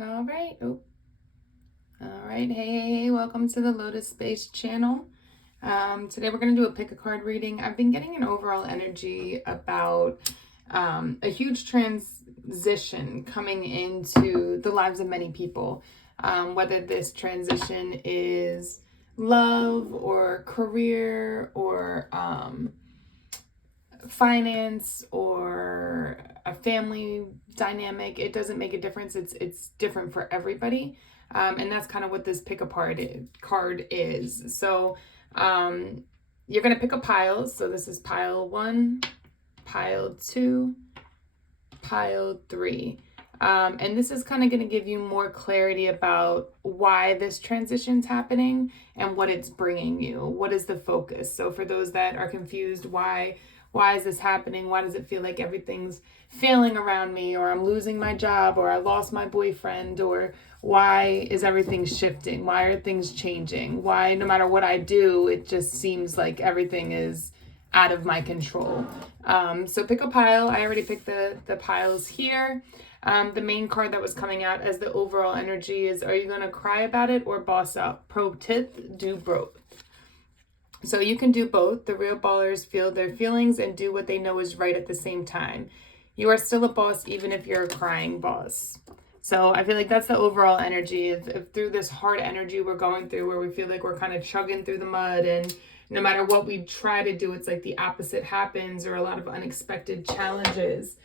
All right. Oh. All right. Hey, welcome to the Lotus.Space channel. Today we're going to do a pick a card reading. I've been getting an overall energy about a huge transition coming into the lives of many people. Whether this transition is love or career or finance or a family dynamic, it doesn't make a difference. It's different for everybody. And that's kind of what this pick a card is. So you're going to pick a pile. So this is pile 1, pile 2, pile 3. And this is kind of going to give you more clarity about why this transition's happening and what it's bringing you. What is the focus? So for those that are confused, why is this happening? Why does it feel like everything's failing around me, or I'm losing my job, or I lost my boyfriend, or why is everything shifting? Why are things changing? Why, no matter what I do, it just seems like everything is out of my control. So pick a pile. I already picked the piles here. The main card that was coming out as the overall energy is, are you going to cry about it or boss up? Pro tip, do both. So you can do both. The real ballers feel their feelings and do what they know is right at the same time. You are still a boss even if you're a crying boss. So I feel like that's the overall energy. If through this hard energy we're going through, where we feel like we're kind of chugging through the mud, and no matter what we try to do, it's like the opposite happens, or a lot of unexpected challenges.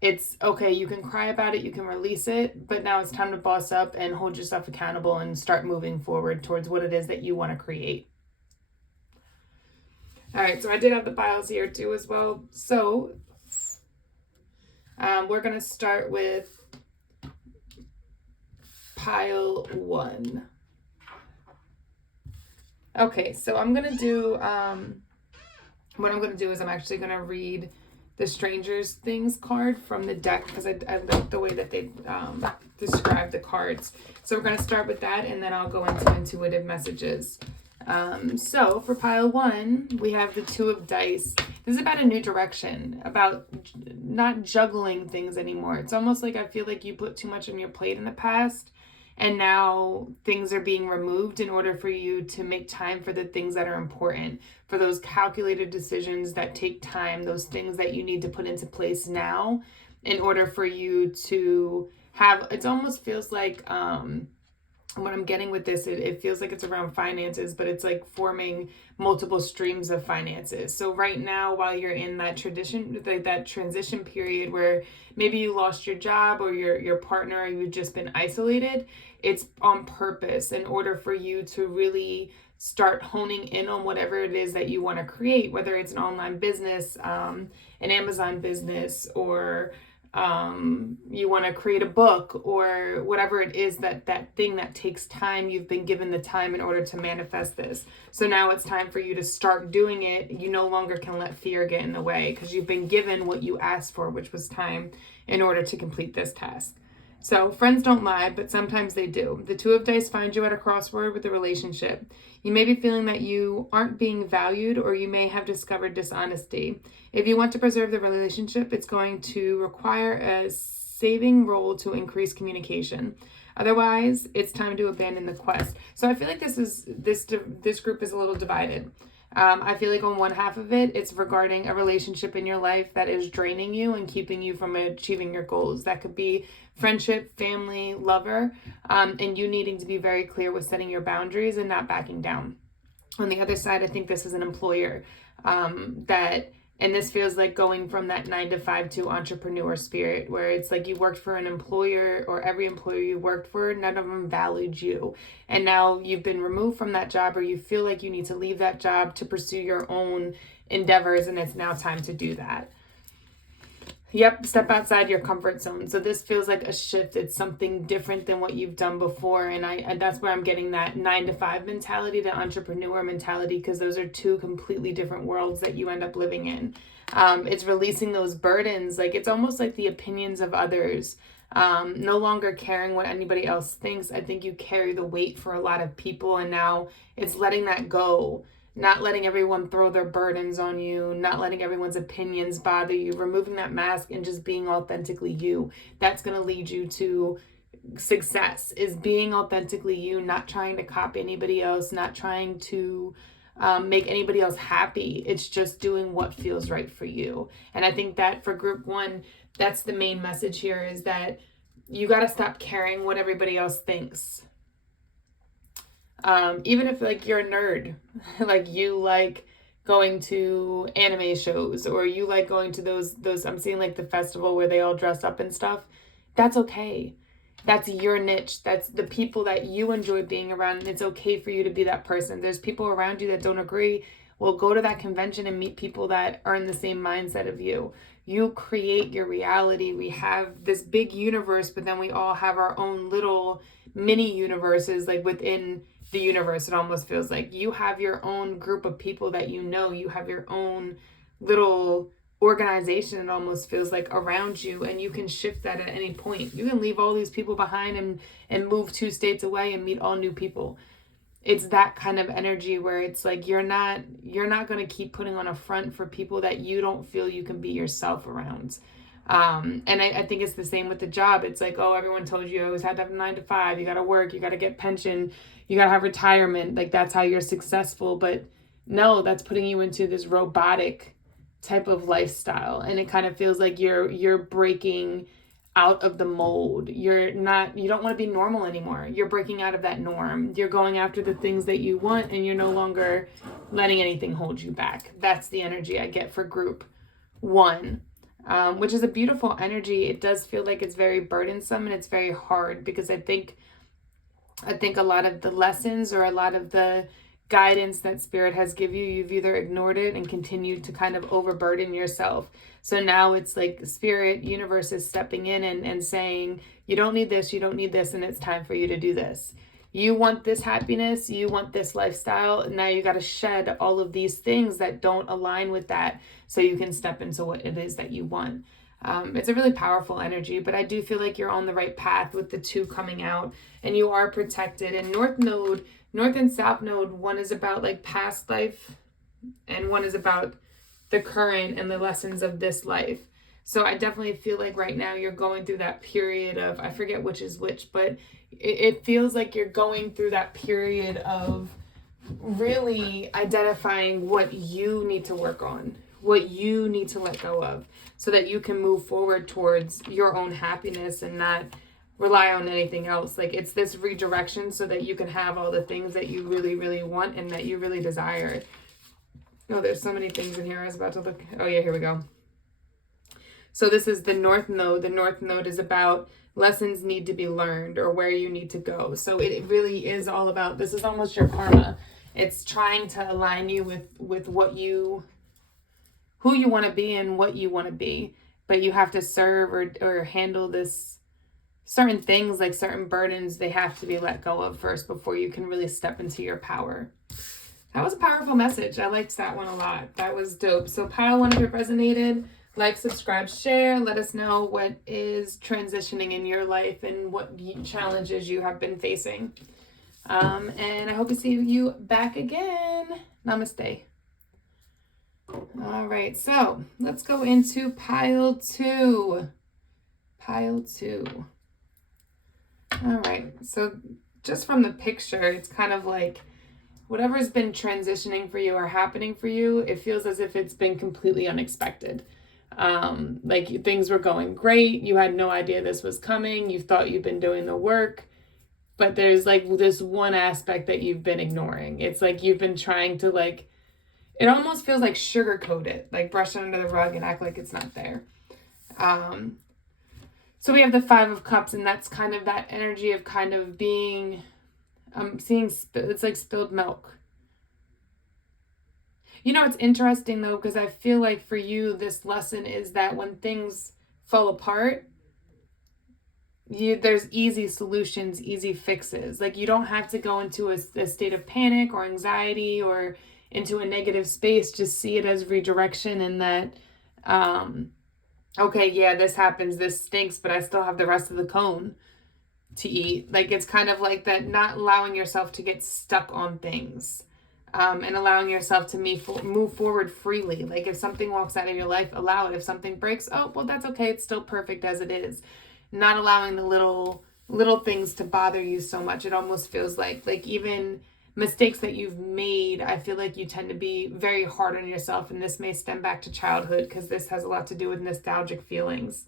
It's okay, you can cry about it, you can release it, but now it's time to boss up and hold yourself accountable and start moving forward towards what it is that you want to create. All right, so I did have the piles here too as well. So we're going to start with pile 1. Okay, so I'm going to do, what I'm going to do is I'm actually going to read the Stranger's Things card from the deck, because I like the way that they describe the cards. So we're going to start with that, and then I'll go into intuitive messages. So for pile 1, we have the 2 of dice. This is about a new direction, about not juggling things anymore. It's almost like I feel like you put too much on your plate in the past, and now things are being removed in order for you to make time for the things that are important, for those calculated decisions that take time, those things that you need to put into place now in order for you to have, it almost feels like, what I'm getting with this, it feels like it's around finances, but it's like forming multiple streams of finances. So right now, while you're in that transition period where maybe you lost your job, or your partner, or you've just been isolated, it's on purpose in order for you to really start honing in on whatever it is that you want to create, whether it's an online business, an Amazon business, or you want to create a book, or whatever it is, that thing that takes time. You've been given the time in order to manifest this. So now it's time for you to start doing it. You no longer can let fear get in the way, because you've been given what you asked for, which was time, in order to complete this task. So friends don't lie, but sometimes they do. The 2 of dice finds you at a crossroad with a relationship. You may be feeling that you aren't being valued, or you may have discovered dishonesty. If you want to preserve the relationship, it's going to require a saving role to increase communication. Otherwise, it's time to abandon the quest. So I feel like this group is a little divided. I feel like on one half of it, it's regarding a relationship in your life that is draining you and keeping you from achieving your goals. That could be friendship, family, lover, and you needing to be very clear with setting your boundaries and not backing down. On the other side, I think this is an employer and this feels like going from that 9-to-5 to entrepreneur spirit, where it's like you worked for an employer, or every employer you worked for, none of them valued you. And now you've been removed from that job, or you feel like you need to leave that job to pursue your own endeavors, and it's now time to do that. Yep, step outside your comfort zone. So this feels like a shift. It's something different than what you've done before. And that's where I'm getting that 9-to-5 mentality to entrepreneur mentality, because those are 2 completely different worlds that you end up living in. It's releasing those burdens. Like, it's almost like the opinions of others. No longer caring what anybody else thinks. I think you carry the weight for a lot of people, and now it's letting that go. not letting everyone throw their burdens on you, not letting everyone's opinions bother you, removing that mask and just being authentically you. That's going to lead you to success, is being authentically you, not trying to copy anybody else, not trying to make anybody else happy. It's just doing what feels right for you. And I think that for group 1, that's the main message here, is that you got to stop caring what everybody else thinks. Even if like you're a nerd, like you like going to anime shows, or you like going to those I'm seeing like the festival where they all dress up and stuff. That's okay. That's your niche. That's the people that you enjoy being around. And it's okay for you to be that person. There's people around you that don't agree. Well, go to that convention and meet people that are in the same mindset of you. You create your reality. We have this big universe, but then we all have our own little mini universes, like within the universe. It almost feels like you have your own group of people that you know. You have your own little organization, it almost feels like, around you, and you can shift that at any point. You can leave all these people behind and move 2 states away and meet all new people. It's that kind of energy where it's like you're not going to keep putting on a front for people that you don't feel you can be yourself around. And I think it's the same with the job. It's like, oh, everyone told you always had to have a 9 to 5. You got to work. You got to get pension. You got to have retirement. Like, that's how you're successful. But no, that's putting you into this robotic type of lifestyle. And it kind of feels like you're breaking out of the mold. You don't want to be normal anymore. You're breaking out of that norm. You're going after the things that you want, and you're no longer letting anything hold you back. That's the energy I get for group 1. Which is a beautiful energy. It does feel like it's very burdensome and it's very hard, because I think a lot of the lessons or a lot of the guidance that spirit has given you, you've either ignored it and continued to kind of overburden yourself. So now it's like spirit, universe is stepping in and saying, you don't need this, and it's time for you to do this. You want this happiness, you want this lifestyle. Now you got to shed all of these things that don't align with that, so you can step into what it is that you want. It's a really powerful energy, but I do feel like you're on the right path with the 2 coming out, and you are protected. And North and South Node, one is about like past life, and one is about the current and the lessons of this life. So I definitely feel like right now you're going through that period of, I forget which is which, but it feels like you're going through that period of really identifying what you need to work on, what you need to let go of, so that you can move forward towards your own happiness and not rely on anything else. Like, it's this redirection so that you can have all the things that you really, really want and that you really desire. Oh, there's so many things in here. I was about to look. Oh yeah, here we go. So this is the North Node. The North Node is about lessons need to be learned, or where you need to go. So it really is all about, this is almost your karma. It's trying to align you with who you want to be and what you want to be. But you have to serve or handle this certain things, like certain burdens, they have to be let go of first before you can really step into your power. That was a powerful message. I liked that one a lot. That was dope. So pile 1 if it resonated. Like, subscribe, share. Let us know what is transitioning in your life and what challenges you have been facing. And I hope to see you back again. Namaste. All right, so let's go into pile 2. Pile 2. All right, so just from the picture, it's kind of like whatever's been transitioning for you or happening for you, it feels as if it's been completely unexpected. Like, things were going great. You had no idea this was coming. You thought you've been doing the work, but there's like this one aspect that you've been ignoring. It's like you've been trying to, like, it almost feels like sugarcoat it, like brush it under the rug and act like it's not there. So we have the 5 of Cups, and that's kind of that energy of kind of being, it's like spilled milk. You know, it's interesting though, because I feel like for you, this lesson is that when things fall apart, there's easy solutions, easy fixes. Like, you don't have to go into a state of panic or anxiety or into a negative space. Just see it as redirection, and that, okay, yeah, this happens, this stinks, but I still have the rest of the cone to eat. Like, it's kind of like that, not allowing yourself to get stuck on things. and allowing yourself to move forward freely. Like if something walks out of your life, allow it. If something breaks, oh, well, that's okay. It's still perfect as it is. Not allowing the little things to bother you so much. It almost feels like even mistakes that you've made, I feel like you tend to be very hard on yourself. And this may stem back to childhood because this has a lot to do with nostalgic feelings.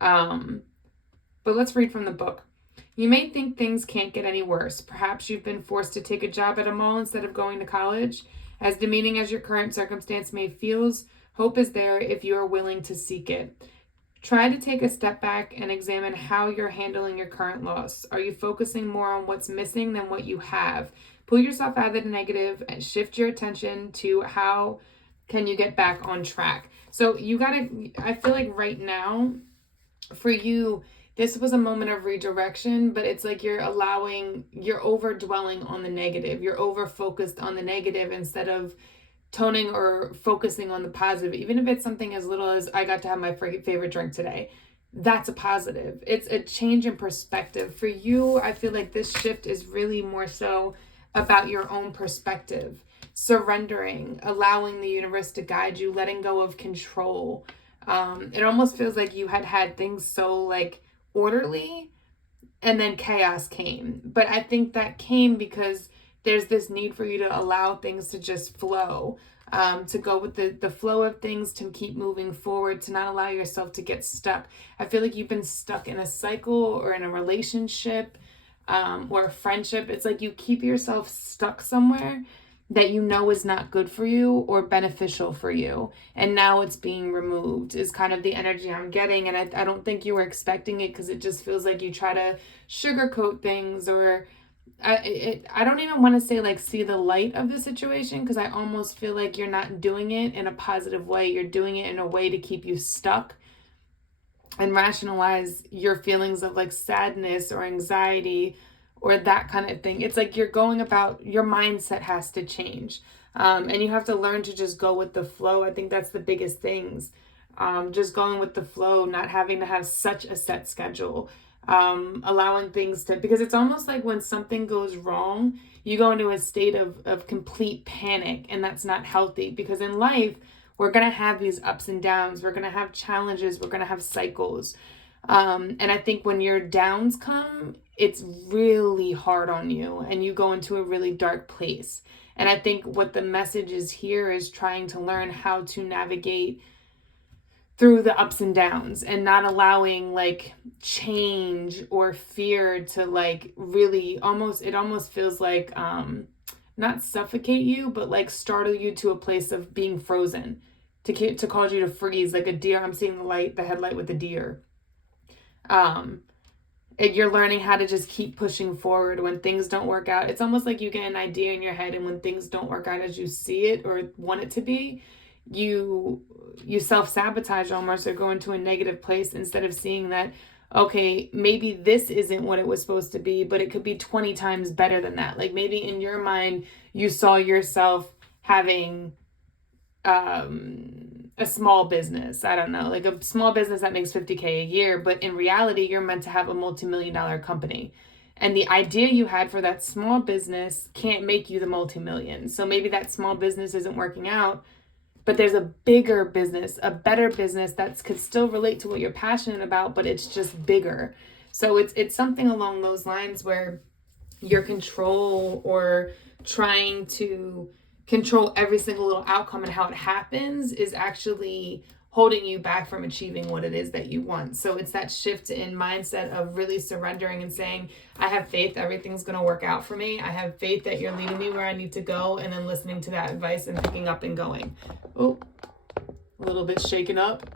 But let's read from the book. You may think things can't get any worse. Perhaps you've been forced to take a job at a mall instead of going to college. As demeaning as your current circumstance may feel, hope is there if you are willing to seek it. Try to take a step back and examine how you're handling your current loss. Are you focusing more on what's missing than what you have? Pull yourself out of the negative and shift your attention to how can you get back on track. So I feel like right now, for you, this was a moment of redirection, but it's like you're over dwelling on the negative. You're over focused on the negative instead of toning or focusing on the positive. Even if it's something as little as I got to have my favorite drink today, that's a positive. It's a change in perspective. For you, I feel like this shift is really more so about your own perspective, surrendering, allowing the universe to guide you, letting go of control. It almost feels like you had things so like orderly and then chaos came. But I think that came because there's this need for you to allow things to just flow, to go with the flow of things, to keep moving forward, to not allow yourself to get stuck. I feel like you've been stuck in a cycle or in a relationship or a friendship. It's like you keep yourself stuck somewhere that you know is not good for you or beneficial for you. And now it's being removed is kind of the energy I'm getting. And I don't think you were expecting it because it just feels like you try to sugarcoat things, or I don't even want to say like see the light of the situation, because I almost feel like you're not doing it in a positive way. You're doing it in a way to keep you stuck and rationalize your feelings of like sadness or anxiety or that kind of thing. It's like you're going about, your mindset has to change. And you have to learn to just go with the flow. I think that's the biggest things. Just going with the flow, not having to have such a set schedule. Allowing things to, because it's almost like when something goes wrong, you go into a state of complete panic, and that's not healthy, because in life, we're going to have these ups and downs. We're going to have challenges. We're going to have cycles. And I think when your downs come, it's really hard on you and you go into a really dark place. And I think what the message is here is trying to learn how to navigate through the ups and downs and not allowing like change or fear to like really it almost feels like not suffocate you, but like startle you to a place of being frozen, to cause you to freeze like a deer. I'm seeing the headlight with the deer. You're learning how to just keep pushing forward when things don't work out. It's almost like you get an idea in your head, and when things don't work out as you see it or want it to be, you self-sabotage almost, or go into a negative place instead of seeing that, okay, maybe this isn't what it was supposed to be, but it could be 20 times better than that. Like maybe in your mind, you saw yourself having a small business. I don't know, like a small business that makes $50,000 a year, but in reality, you're meant to have a multi-million-dollar company. And the idea you had for that small business can't make you the multi-million. So maybe that small business isn't working out, but there's a bigger business, a better business that could still relate to what you're passionate about, but it's just bigger. So it's something along those lines where your control, or trying to control every single little outcome and how it happens, is actually holding you back from achieving what it is that you want. So it's that shift in mindset of really surrendering and saying, I have faith, everything's going to work out for me. I have faith that you're leading me where I need to go, and then listening to that advice and picking up and going. Oh, a little bit shaken up.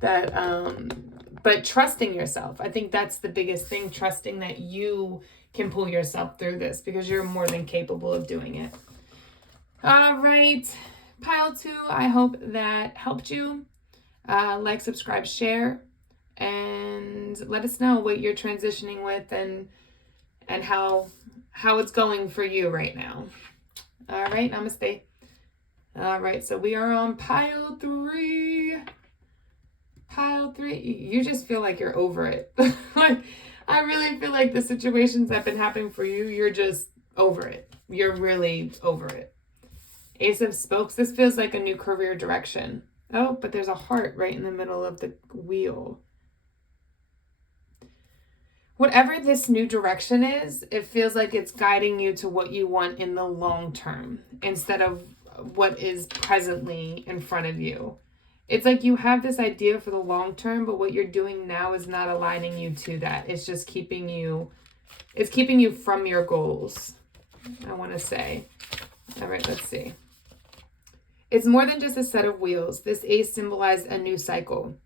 But trusting yourself. I think that's the biggest thing, trusting that you can pull yourself through this, because you're more than capable of doing it. All right. Pile 2, I hope that helped you. Like, subscribe, share, and let us know what you're transitioning with and how it's going for you right now. All right, namaste. All right, so we are on pile 3. Pile 3, you just feel like you're over it. Like, I really feel like the situations that have been happening for you, you're just over it. You're really over it. Ace of Spokes. This feels like a new career direction. Oh, but there's a heart right in the middle of the wheel. Whatever this new direction is, it feels like it's guiding you to what you want in the long term instead of what is presently in front of you. It's like you have this idea for the long term, but what you're doing now is not aligning you to that. It's just keeping you from your goals, I want to say. All right, let's see. It's more than just a set of wheels. This ace symbolized a new cycle.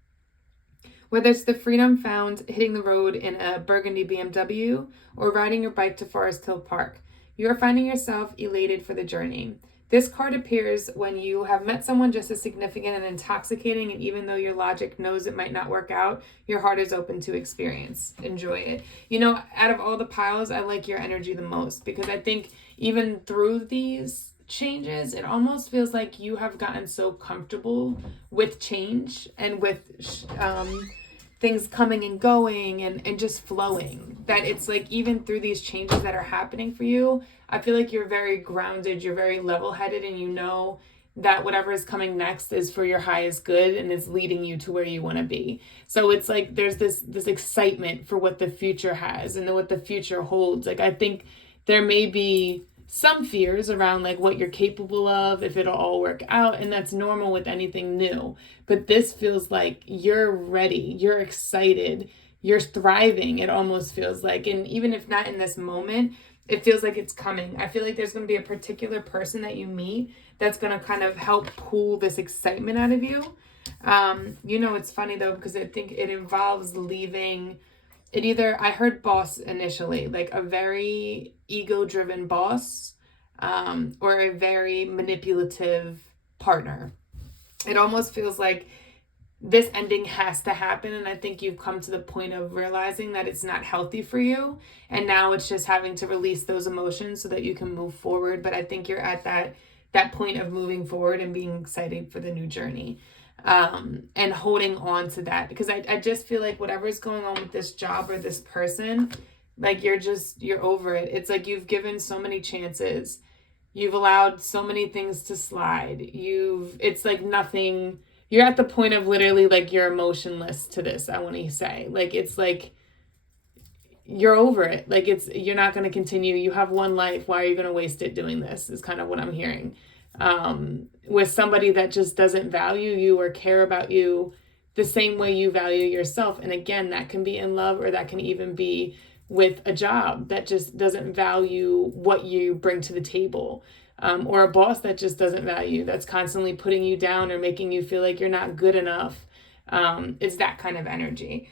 Whether it's the freedom found hitting the road in a burgundy BMW or riding your bike to Forest Hill Park, you are finding yourself elated for the journey. This card appears when you have met someone just as significant and intoxicating, and even though your logic knows it might not work out, your heart is open to experience. Enjoy it. You know, out of all the piles, I like your energy the most, because I think even through these changes, it almost feels like you have gotten so comfortable with change and with things coming and going and just flowing, that it's like even through these changes that are happening for you, I feel like you're very grounded, you're very level-headed, and you know that whatever is coming next is for your highest good and is leading you to where you want to be. So it's like there's this excitement for what the future has and what the future holds. Like, I think there may be some fears around like what you're capable of, if it'll all work out, and that's normal with anything new. But this feels like you're ready, you're excited, you're thriving, it almost feels like. And even if not in this moment, it feels like it's coming. I feel like there's going to be a particular person that you meet that's going to kind of help pull this excitement out of you. You know, it's funny though, because I think it involves leaving it either, I heard boss initially, like a very ego-driven boss, or a very manipulative partner. It almost feels like this ending has to happen, and I think you've come to the point of realizing that it's not healthy for you, and now it's just having to release those emotions so that you can move forward. But I think you're at that point of moving forward and being excited for the new journey. And holding on to that, because I just feel like whatever is going on with this job or this person, like you're over it. It's like you've given so many chances, you've allowed so many things to slide, it's like nothing, you're at the point of literally like you're emotionless to this, I want to say. Like, it's like you're over it. Like, you're not going to continue. You have one life, why are you going to waste it doing this, is kind of what I'm hearing. With somebody that just doesn't value you or care about you the same way you value yourself. And again, that can be in love, or that can even be with a job that just doesn't value what you bring to the table, or a boss that just doesn't value, that's constantly putting you down or making you feel like you're not good enough. It's that kind of energy.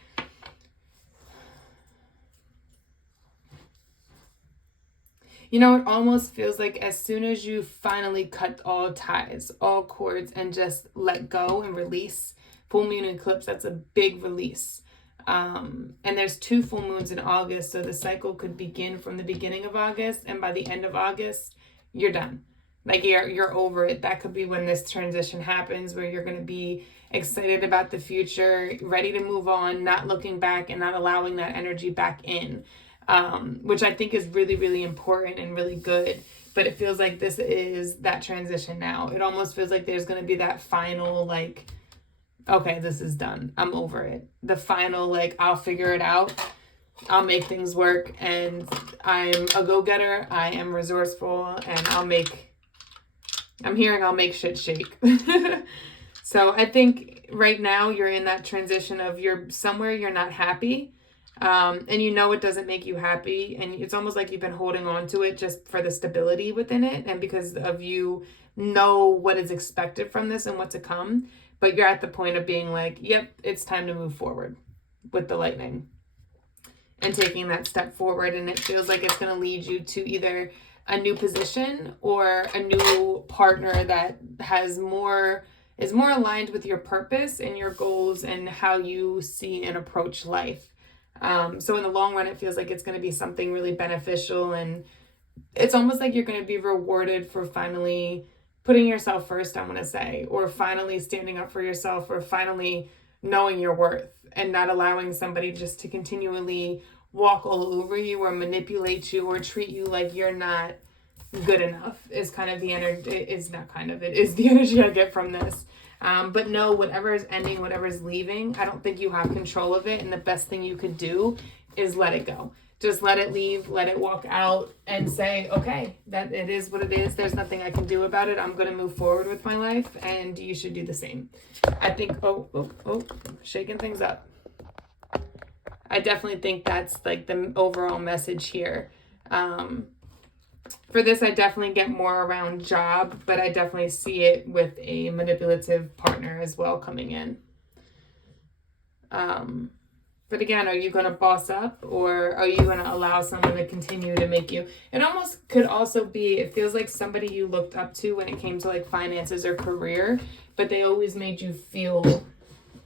You know, it almost feels like as soon as you finally cut all ties, all cords, and just let go and release, full moon eclipse, that's a big release. And there's 2 full moons in August, so the cycle could begin from the beginning of August, and by the end of August, you're done. Like, you're over it. That could be when this transition happens, where you're going to be excited about the future, ready to move on, not looking back and not allowing that energy back in. Which I think is really, really important and really good. But it feels like this is that transition now. It almost feels like there's going to be that final, like, okay, this is done. I'm over it. The final, like, I'll figure it out. I'll make things work. And I'm a go-getter. I am resourceful. And I'll make shit shake. So I think right now you're in that transition of you're somewhere you're not happy. And you know it doesn't make you happy, and it's almost like you've been holding on to it just for the stability within it, and because of you know what is expected from this and what to come, but you're at the point of being like, yep, it's time to move forward with the lightning and taking that step forward. And it feels like it's going to lead you to either a new position or a new partner that is more aligned with your purpose and your goals and how you see and approach life. So in the long run, it feels like it's going to be something really beneficial, and it's almost like you're going to be rewarded for finally putting yourself first, I want to say, or finally standing up for yourself, or finally knowing your worth and not allowing somebody just to continually walk all over you or manipulate you or treat you like you're not good enough is kind of the energy. It's not kind of, it is the energy I get from this. But no, whatever is ending, whatever is leaving, I don't think you have control of it. And the best thing you could do is let it go. Just let it leave, let it walk out and say, okay, that it is what it is. There's nothing I can do about it. I'm going to move forward with my life and you should do the same. I think, shaking things up. I definitely think that's like the overall message here. For this, I definitely get more around job, but I definitely see it with a manipulative partner as well coming in. But again, are you going to boss up or are you going to allow someone to continue to make you? It almost could also be, it feels like somebody you looked up to when it came to like finances or career, but they always made you feel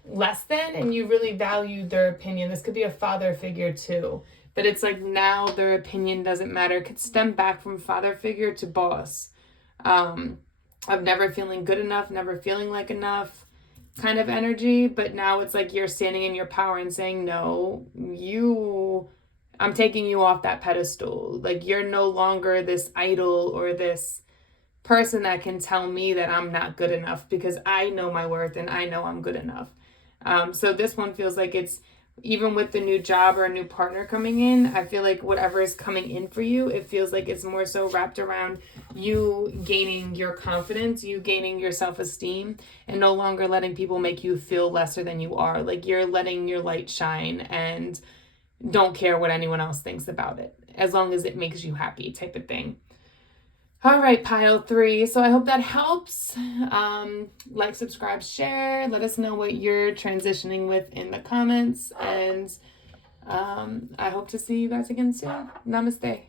less than and you really valued their opinion. This could be a father figure too, but it's like now their opinion doesn't matter. It could stem back from father figure to boss. Of never feeling good enough, never feeling like enough kind of energy, but now it's like you're standing in your power and saying, no, I'm taking you off that pedestal. Like you're no longer this idol or this person that can tell me that I'm not good enough because I know my worth and I know I'm good enough. So this one feels like it's, even with the new job or a new partner coming in, I feel like whatever is coming in for you, it feels like it's more so wrapped around you gaining your confidence, you gaining your self-esteem, and no longer letting people make you feel lesser than you are. Like you're letting your light shine and don't care what anyone else thinks about it, as long as it makes you happy type of thing. All right, pile 3. So I hope that helps. Like, subscribe, share. Let us know what you're transitioning with in the comments. And I hope to see you guys again soon. Namaste.